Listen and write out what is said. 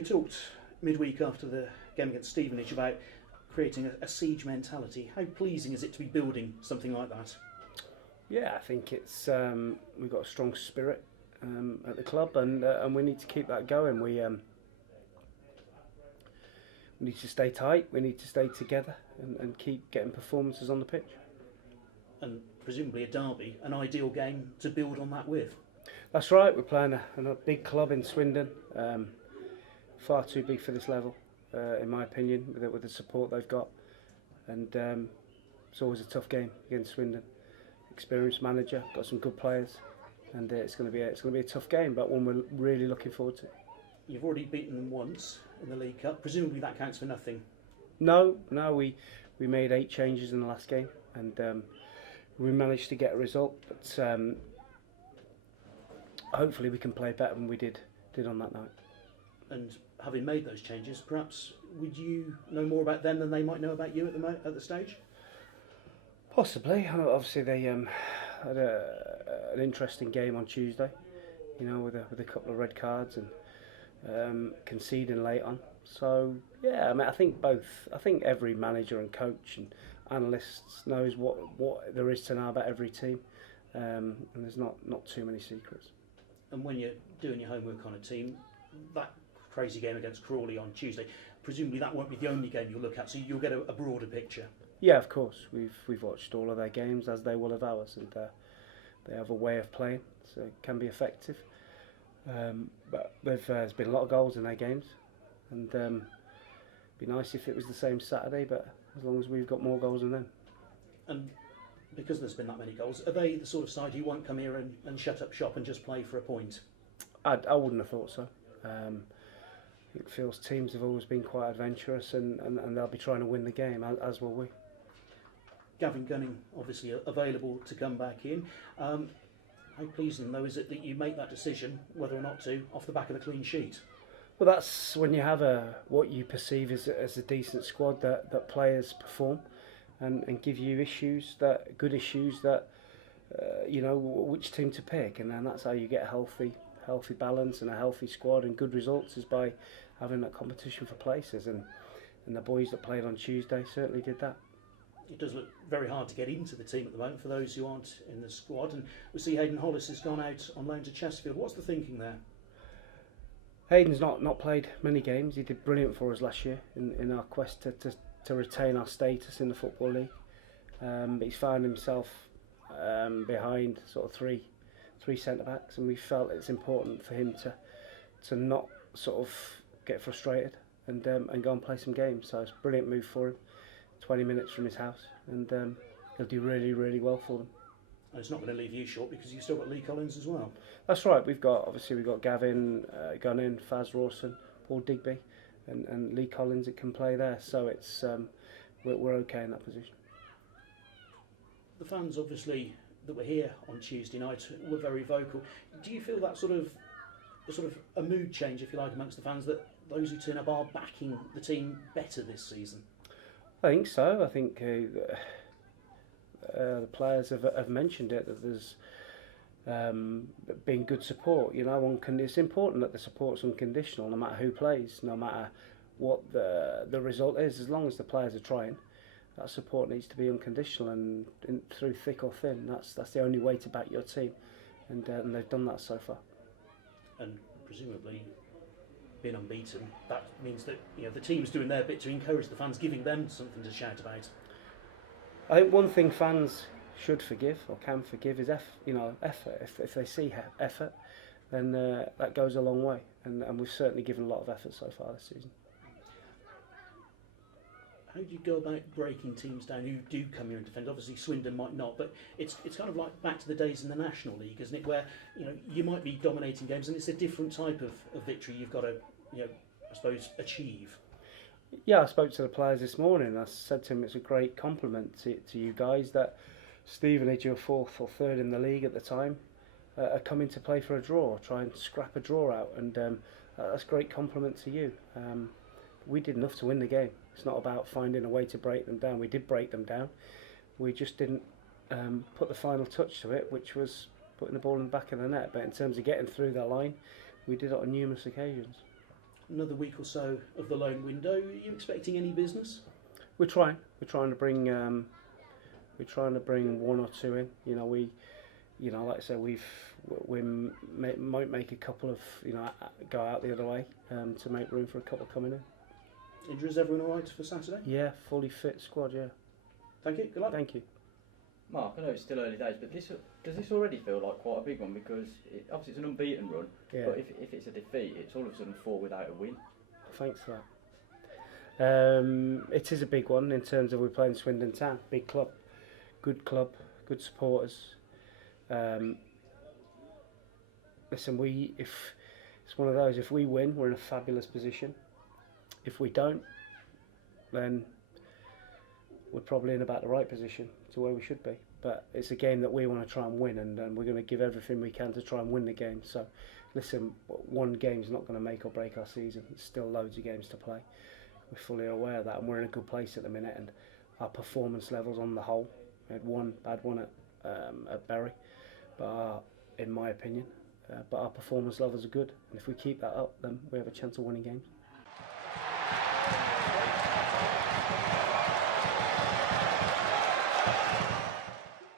You talked midweek after the game against Stevenage about creating a siege mentality. How pleasing is it to be building something like that? Yeah, I think it's we've got a strong spirit at the club, and we need to keep that going. We need to stay tight. We need to stay together and keep getting performances on the pitch. And presumably a derby, an ideal game to build on that with. That's right. We're playing a big club in Swindon, far too big for this level, in my opinion, with the support they've got. And it's always a tough game against Swindon. Experienced manager, got some good players, and it's going to be a tough game, but one we're really looking forward to. You've already beaten them once in the League Cup. Presumably that counts for nothing. No, we made 8 changes in the last game, and we managed to get a result. But hopefully we can play better than we did on that night. And having made those changes, perhaps would you know more about them than they might know about you at the stage? Possibly. Obviously they had an interesting game on Tuesday, with a couple of red cards and conceding late on. So yeah, I mean, I think every manager and coach and analysts knows what there is to know about every team, and there's not too many secrets. And when you're doing your homework on a team, that crazy game against Crawley on Tuesday, presumably that won't be the only game you'll look at, so you'll get a broader picture. Yeah, of course. We've watched all of their games, as they will of ours, and they have a way of playing, so it can be effective. But there's been a lot of goals in their games, and it'd be nice if it was the same Saturday, but as long as we've got more goals than them. And because there's been that many goals, are they the sort of side you won't come here and shut up shop and just play for a point? I wouldn't have thought so. It feels teams have always been quite adventurous, and they'll be trying to win the game, as will we. Gavin Gunning obviously available to come back in. How pleasing though is it that you make that decision whether or not to off the back of the clean sheet? Well, that's when you have what you perceive as a decent squad that players perform and give you good issues that which team to pick, and then that's how you get a healthy balance and a healthy squad and good results, is by having that competition for places, and the boys that played on Tuesday certainly did that. It does look very hard to get into the team at the moment for those who aren't in the squad, and we see Haydn Hollis has gone out on loan to Chesterfield. What's the thinking there? Hayden's not played many games. He did brilliant for us last year in our quest to retain our status in the Football League, but he's found himself behind sort of three centre backs, and we felt it's important for him to not sort of get frustrated and go and play some games. So it's a brilliant move for him. 20 minutes from his house, and he'll do really, really well for them. And it's not going to leave you short because you've still got Lee Collins as well. That's right. We've got Gavin Gunning, Faz Rawson, Paul Digby, and Lee Collins that can play there. So it's we're okay in that position. The fans, obviously, that were here on Tuesday night were very vocal. Do you feel that sort of a mood change, if you like, amongst the fans, that those who turn up are backing the team better this season? I think so. I think the players have mentioned it, that there's been good support. It's important that the support's unconditional, no matter who plays, no matter what the result is. As long as the players are trying, that support needs to be unconditional, and through thick or thin. That's the only way to back your team, and they've done that so far. And presumably, being unbeaten, that means that the team's doing their bit to encourage the fans, giving them something to shout about. I think one thing fans should forgive or can forgive is effort. If they see effort, then that goes a long way, and we've certainly given a lot of effort so far this season. How do you go about breaking teams down who do come here and defend? Obviously Swindon might not, but it's kind of like back to the days in the National League, isn't it, where you might be dominating games and it's a different type of victory you've got to I suppose achieve. Yeah, I spoke to the players this morning. I said to them it's a great compliment to you guys that Stevenage, who were 4th or 3rd in the league at the time, are coming to play for a draw, try and scrap a draw out, and that's a great compliment to you. We did enough to win the game. It's not about finding a way to break them down. We did break them down. We just didn't put the final touch to it, which was putting the ball in the back of the net. But in terms of getting through the line, we did it on numerous occasions. another week or so of the loan window. Are you expecting any business? We're trying. We're trying to bring. We're trying to bring one or two in. Like I said, we might make a couple of go out the other way to make room for a couple coming in. Injuries, everyone all right for Saturday? Yeah, fully fit squad. Yeah. Thank you. Good luck. Thank you. Mark, I know it's still early days, but does this already feel like quite a big one? Because obviously it's an unbeaten run, Yeah. but if it's a defeat, it's all of a sudden 4 without a win. Thanks for that. It is a big one in terms of we're playing Swindon Town, big club, good supporters. Listen, if it's one of those, if we win, we're in a fabulous position. If we don't, then we're probably in about the right position to where we should be. But it's a game that we want to try and win, and we're going to give everything we can to try and win the game. So, listen, one game's not going to make or break our season. There's still loads of games to play. We're fully aware of that, and we're in a good place at the minute. And our performance levels on the whole, we had one bad one at Bury, but in my opinion, but our performance levels are good. And if we keep that up, then we have a chance of winning games.